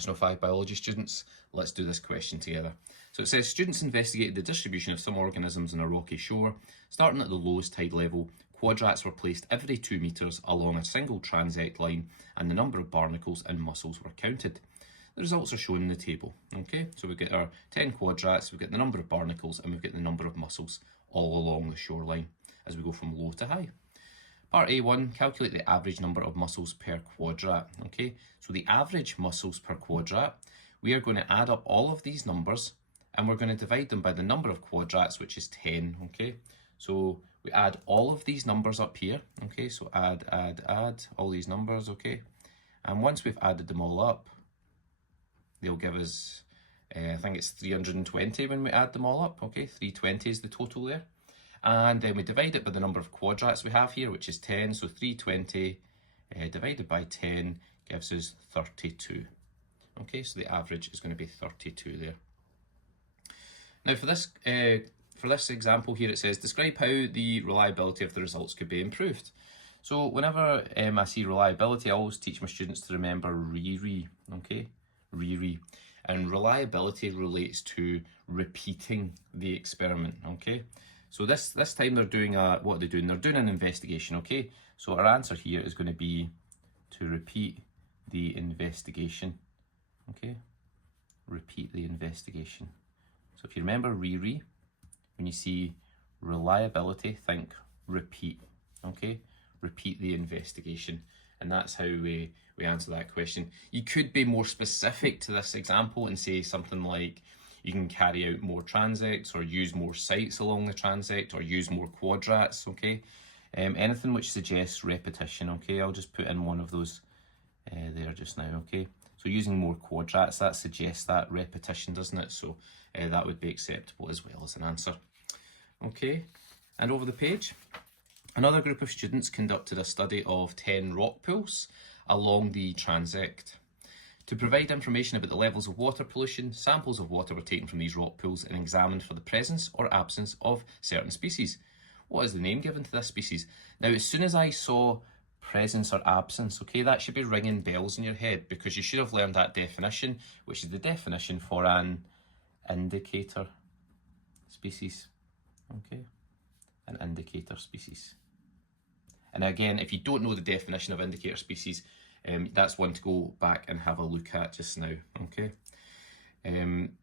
National 5 biology students. Let's do this question together. So it says, students investigated the distribution of some organisms on a rocky shore. Starting at the lowest tide level, quadrats were placed every 2 metres along a single transect line, and the number of barnacles and mussels were counted. The results are shown in the table. Okay, so we've got our 10 quadrats, we've got the number of barnacles, and we've got the number of mussels all along the shoreline as we go from low to high. Part A1, calculate the average number of mussels per quadrat. Okay, so the average mussels per quadrat, we are going to add up all of these numbers and we're going to divide them by the number of quadrats, which is 10. Okay, so we add all of these numbers up here. Okay, so add all these numbers. Okay, and once we've added them all up, they'll give us, I think it's 320 when we add them all up. Okay, 320 is the total there. And then we divide it by the number of quadrats we have here, which is 10. So 320 divided by 10 gives us 32. Okay, so the average is going to be 32 there. Now for this example here, it says, describe how the reliability of the results could be improved. So whenever I see reliability, I always teach my students to remember re. Okay, re. And reliability relates to repeating the experiment. Okay. So this time they're doing what are they doing? They're doing an investigation, okay? So our answer here is going to be to repeat the investigation, okay? Repeat the investigation. So if you remember re, when you see reliability, think repeat, okay? Repeat the investigation. And that's how we answer that question. You could be more specific to this example and say something like, you can carry out more transects or use more sites along the transect or use more quadrats, okay? Anything which suggests repetition, okay? I'll just put in one of those there just now, okay? So using more quadrats, that suggests that repetition, doesn't it? So that would be acceptable as well as an answer. Okay, and over the page, another group of students conducted a study of 10 rock pools along the transect. To provide information about the levels of water pollution, samples of water were taken from these rock pools and examined for the presence or absence of certain species. What is the name given to this species? Now, as soon as I saw presence or absence, okay, that should be ringing bells in your head because you should have learned that definition, which is the definition for an indicator species, okay, an indicator species. And again, if you don't know the definition of indicator species, that's one to go back and have a look at just now, okay? Name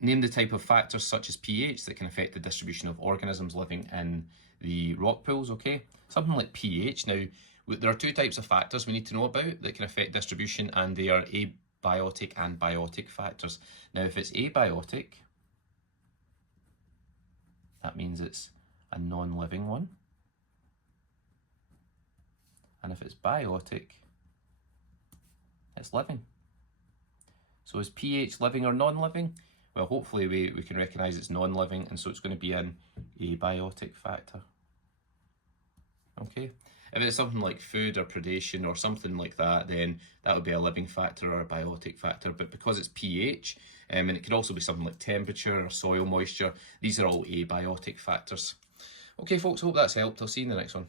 the type of factors such as pH that can affect the distribution of organisms living in the rock pools, okay? Something like pH. Now, there are two types of factors we need to know about that can affect distribution, and they are abiotic and biotic factors. Now, if it's abiotic, that means it's a non-living one. And if it's biotic, it's living. So is pH living or non-living? Well, hopefully we can recognise it's non-living, and so it's going to be an abiotic factor. Okay. If it's something like food or predation or something like that, then that would be a living factor or a biotic factor. But because it's pH, and it could also be something like temperature or soil moisture, these are all abiotic factors. Okay, folks, hope that's helped. I'll see you in the next one.